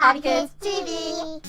HobbyKidsTV.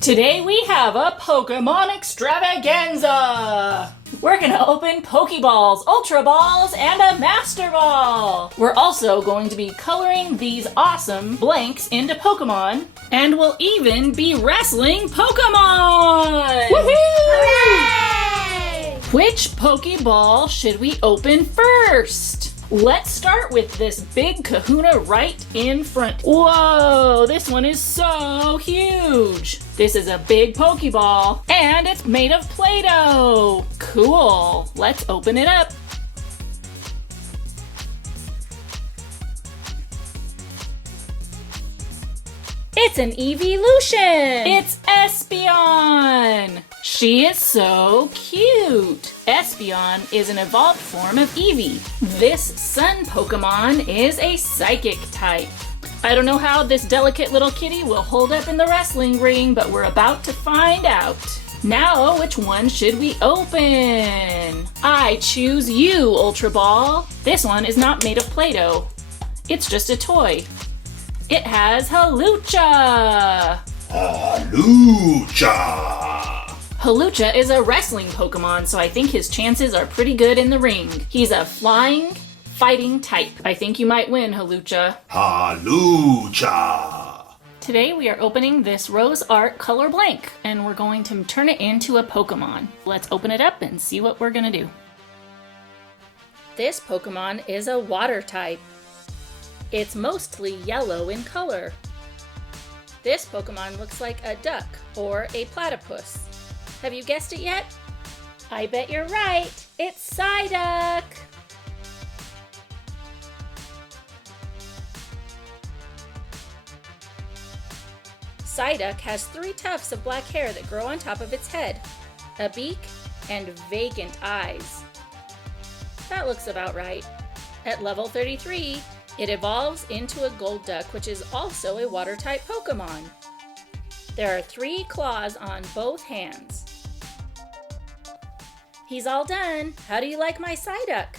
Today we have a Pokemon Extravaganza! We're gonna open Pokeballs, Ultra Balls, and a Master Ball! We're also going to be coloring these awesome blanks into Pokemon, and we'll even be wrestling Pokemon! Woohoo! Hooray! Which Pokeball should we open first? Let's start with this big kahuna right in front. Whoa, this one is so huge. This is a big Pokeball, and it's made of Play-Doh. Cool, let's open it up. It's an evolution! It's Espeon! She is so cute! Espeon is an evolved form of Eevee. This sun Pokemon is a psychic type. I don't know how this delicate little kitty will hold up in the wrestling ring, but we're about to find out. Now, which one should we open? I choose you, Ultra Ball. This one is not made of Play-Doh. It's just a toy. It has Hawlucha! Hawlucha! Hawlucha is a wrestling Pokemon, so I think his chances are pretty good in the ring. He's a flying, fighting type. I think you might win, Hawlucha. Hawlucha! Today we are opening this Rose Art Color Blank, and we're going to turn it into a Pokemon. Let's open it up and see what we're gonna do. This Pokemon is a water type. It's mostly yellow in color. This Pokemon looks like a duck or a platypus. Have you guessed it yet? I bet you're right. It's Psyduck. Psyduck has 3 tufts of black hair that grow on top of its head, a beak, and vacant eyes. That looks about right. At level 33, it evolves into a Golduck, which is also a water-type Pokemon. There are 3 claws on both hands. He's all done. How do you like my Psyduck?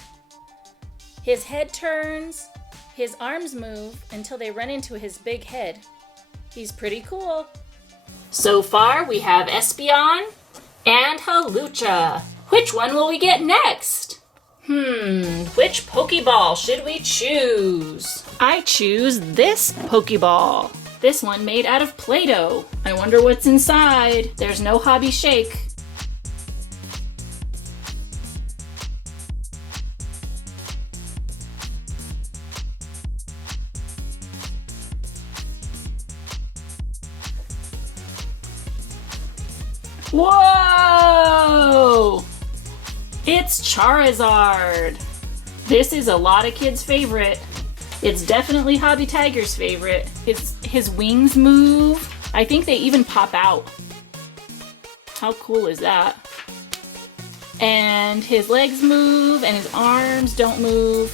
His head turns, his arms move until they run into his big head. He's pretty cool. So far, we have Espeon and Hawlucha. Which one will we get next? Which Pokeball should we choose? I choose this Pokeball. This one made out of Play-Doh. I wonder what's inside. There's no Hobby Shake. Whoa! It's Charizard! This is a lot of kids' favorite. It's definitely Hobby Tiger's favorite. His wings move. I think they even pop out. How cool is that? And his legs move, and his arms don't move.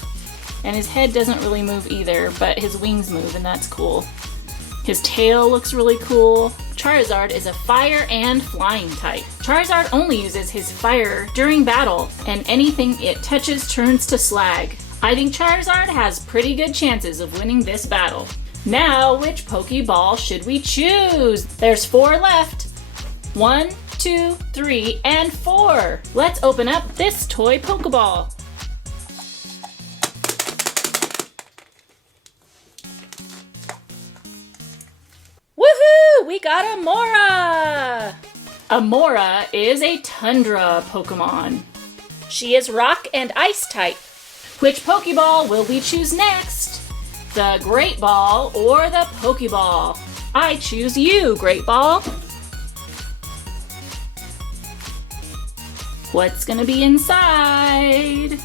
And his head doesn't really move either, but his wings move, and that's cool. His tail looks really cool. Charizard is a fire and flying type. Charizard only uses his fire during battle, and anything it touches turns to slag. I think Charizard has pretty good chances of winning this battle. Now, which Pokeball should we choose? There's 4 left. 1, 2, 3, and 4. Let's open up this toy Pokeball. We got Amora! Amora is a Tundra Pokemon. She is rock and ice type. Which Pokeball will we choose next? The Great Ball or the Pokeball? I choose you, Great Ball. What's gonna be inside?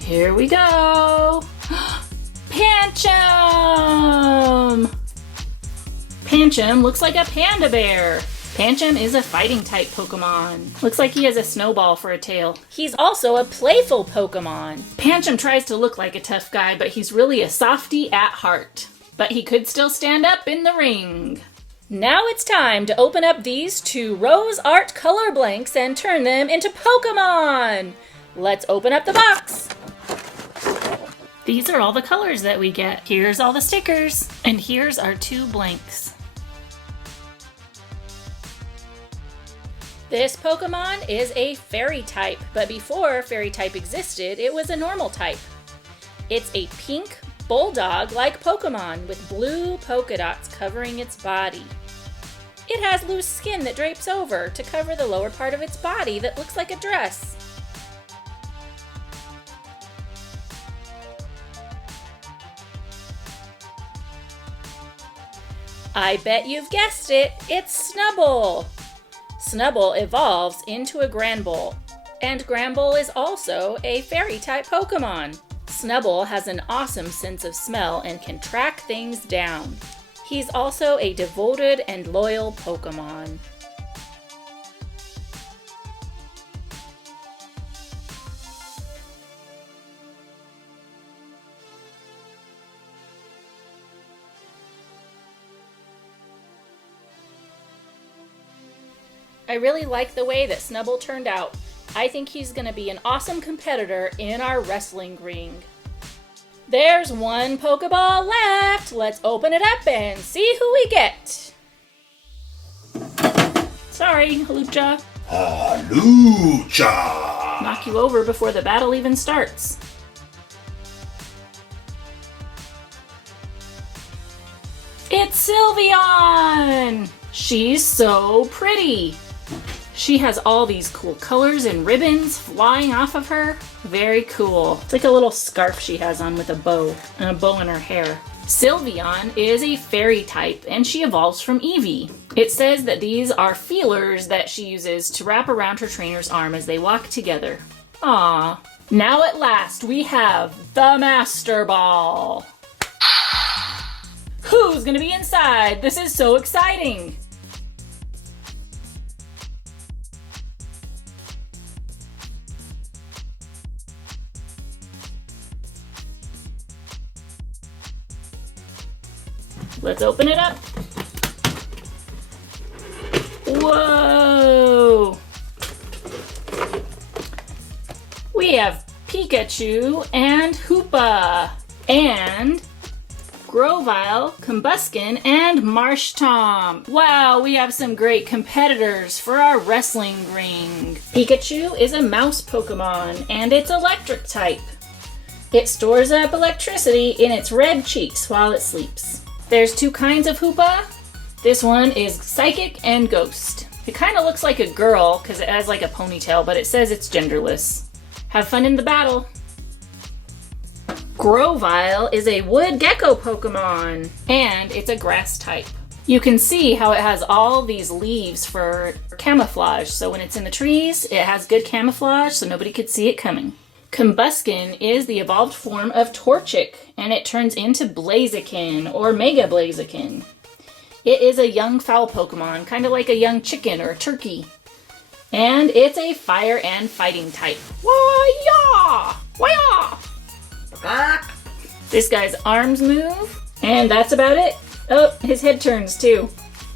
Here we go! Pancham! Pancham looks like a panda bear. Pancham is a fighting type Pokemon. Looks like he has a snowball for a tail. He's also a playful Pokemon. Pancham tries to look like a tough guy, but he's really a softie at heart. But he could still stand up in the ring. Now it's time to open up these 2 Rose Art color blanks and turn them into Pokemon! Let's open up the box. These are all the colors that we get. Here's all the stickers. And here's our 2 blanks. This Pokemon is a fairy type, but before fairy type existed, it was a normal type. It's a pink bulldog-like Pokemon with blue polka dots covering its body. It has loose skin that drapes over to cover the lower part of its body that looks like a dress. I bet you've guessed it, it's Snubble! Snubble evolves into a Granbull, and Granbull is also a fairy-type Pokemon. Snubble has an awesome sense of smell and can track things down. He's also a devoted and loyal Pokemon. I really like the way that Snubble turned out. I think he's going to be an awesome competitor in our wrestling ring. There's 1 Pokeball left. Let's open it up and see who we get. Sorry, Halucha. Halucha! Knock you over before the battle even starts. It's Sylveon! She's so pretty. She has all these cool colors and ribbons flying off of her. Very cool. It's like a little scarf she has on with a bow, and a bow in her hair. Sylveon is a fairy type, and she evolves from Eevee. It says that these are feelers that she uses to wrap around her trainer's arm as they walk together. Aww. Now at last we have the Master Ball. Who's gonna be inside? This is so exciting! Let's open it up. Whoa! We have Pikachu and Hoopa, and Grovyle, Combuskin, and Marshtomp. Wow, we have some great competitors for our wrestling ring. Pikachu is a mouse Pokemon, and it's electric type. It stores up electricity in its red cheeks while it sleeps. There's 2 kinds of Hoopa. This one is Psychic and Ghost. It kind of looks like a girl because it has like a ponytail, but it says it's genderless. Have fun in the battle. Grovyle is a wood gecko Pokemon, and it's a grass type. You can see how it has all these leaves for camouflage, so when it's in the trees, it has good camouflage so nobody could see it coming. Combuskin is the evolved form of Torchic, and it turns into Blaziken, or Mega Blaziken. It is a young fowl Pokemon, kind of like a young chicken or a turkey. And it's a fire and fighting type. Wah-yah! Wah-yah! This guy's arms move, and that's about it. Oh, his head turns too.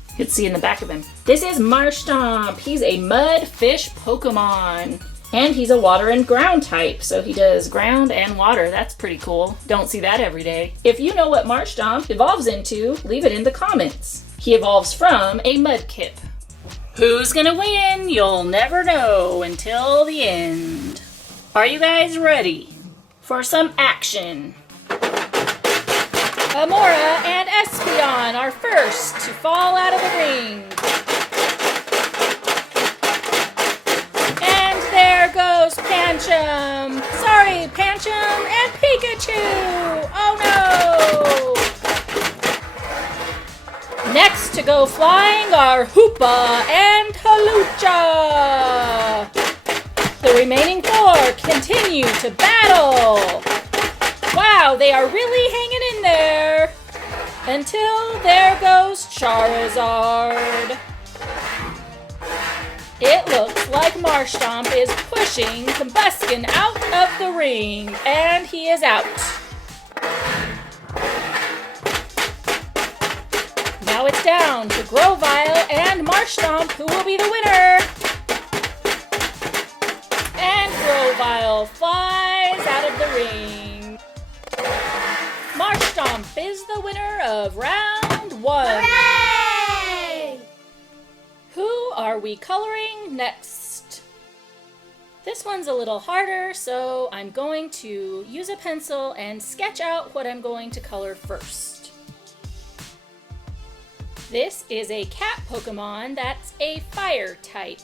You can see in the back of him. This is Marshtomp. He's a mud fish Pokemon. And he's a water and ground type, so he does ground and water. That's pretty cool. Don't see that every day. If you know what Marshtomp evolves into, leave it in the comments. He evolves from a Mudkip. Who's gonna win? You'll never know until the end. Are you guys ready for some action? Amora and Espeon are first to fall out of the ring. There goes Pancham! Sorry, Pancham and Pikachu! Oh no! Next to go flying are Hoopa and Halucha! The remaining 4 continue to battle! Wow, they are really hanging in there! Until there goes Charizard! It looks like Marshtomp is pushing Combuskin out of the ring, and he is out. Now it's down to Grovyle and Marshtomp, who will be the winner. And Grovyle flies out of the ring. Marshtomp is the winner of round 1. Hooray! Who are we coloring next? This one's a little harder, so I'm going to use a pencil and sketch out what I'm going to color first. This is a cat Pokemon that's a fire type.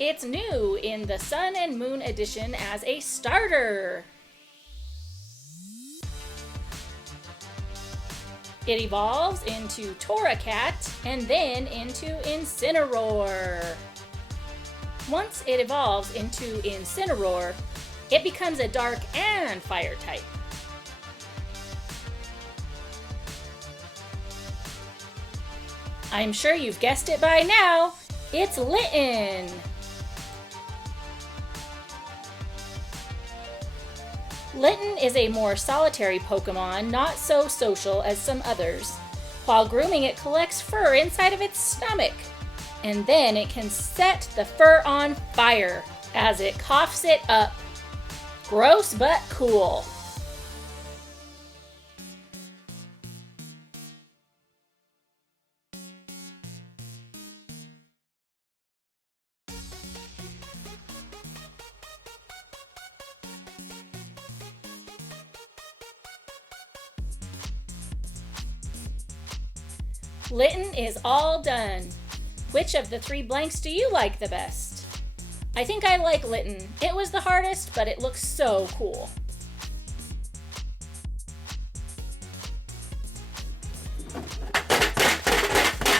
It's new in the Sun and Moon edition as a starter. It evolves into Torracat and then into Incineroar. Once it evolves into Incineroar, it becomes a dark and fire type. I'm sure you've guessed it by now. It's Litten. Litten is a more solitary Pokemon, not so social as some others. While grooming, it collects fur inside of its stomach, and then it can set the fur on fire as it coughs it up. Gross but cool. Litten is all done. Which of the 3 blanks do you like the best? I think I like Litten. It was the hardest, but it looks so cool.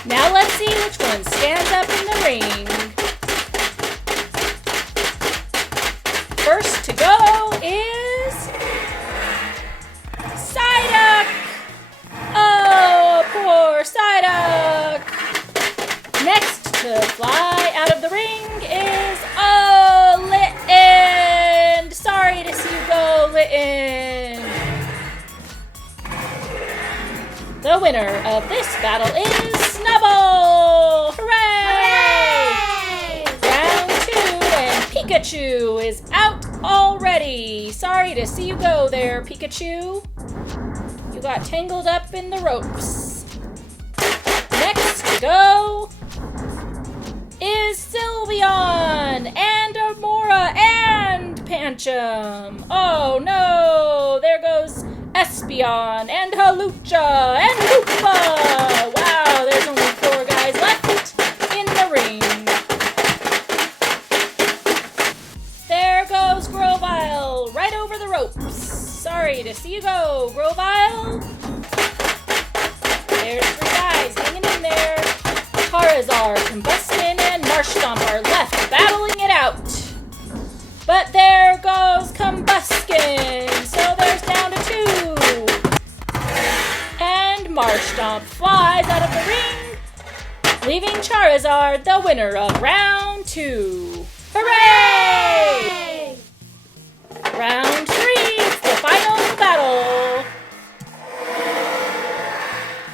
Now let's see which one stands up in the ring. First to go is Psyduck! Oh, poor Psyduck! Next to fly out of the ring is, oh, Litten! Sorry to see you go, Litten! The winner of this battle is Snubble! Hooray! Round 2 and Pikachu is out already. Sorry to see you go there, Pikachu. You got tangled up in the ropes. Next to go is Sylveon and Amora and Pancham. Oh no, there goes Espeon and Halucha and Hoopa. Wow, there's only 4 guys left in the ring. There goes Grovyle right over the ropes. Sorry to see you go, Grovyle. There's 3 guys hanging in there. Charizard, Combustion, and Marshtomp are left battling it out. But there goes Combustion, so there's down to 2. And Marshtomp flies out of the ring, leaving Charizard the winner of round 2. Hooray! Round 3, the final battle.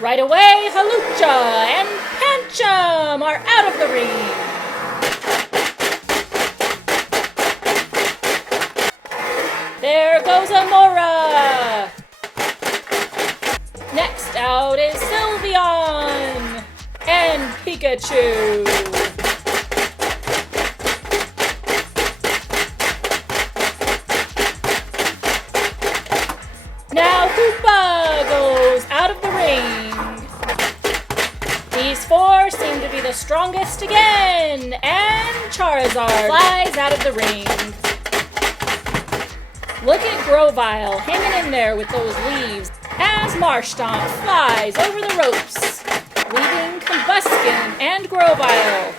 Right away, Halucha and Pancham are out of the ring. There goes Amora. Next out is Sylveon and Pikachu. Now Hoopa goes out of the ring. These 4 seem to be the strongest again, and Charizard flies out of the ring. Look at Grovyle hanging in there with those leaves as Marshtomp flies over the ropes, leaving Combustion and Grovyle.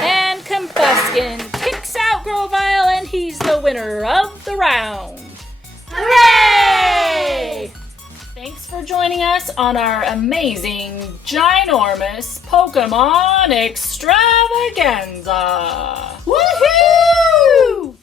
And Combustion kicks out Grovyle, and he's the winner of the round. Hooray! Thanks for joining us on our amazing, ginormous Pokemon Extravaganza. Woohoo!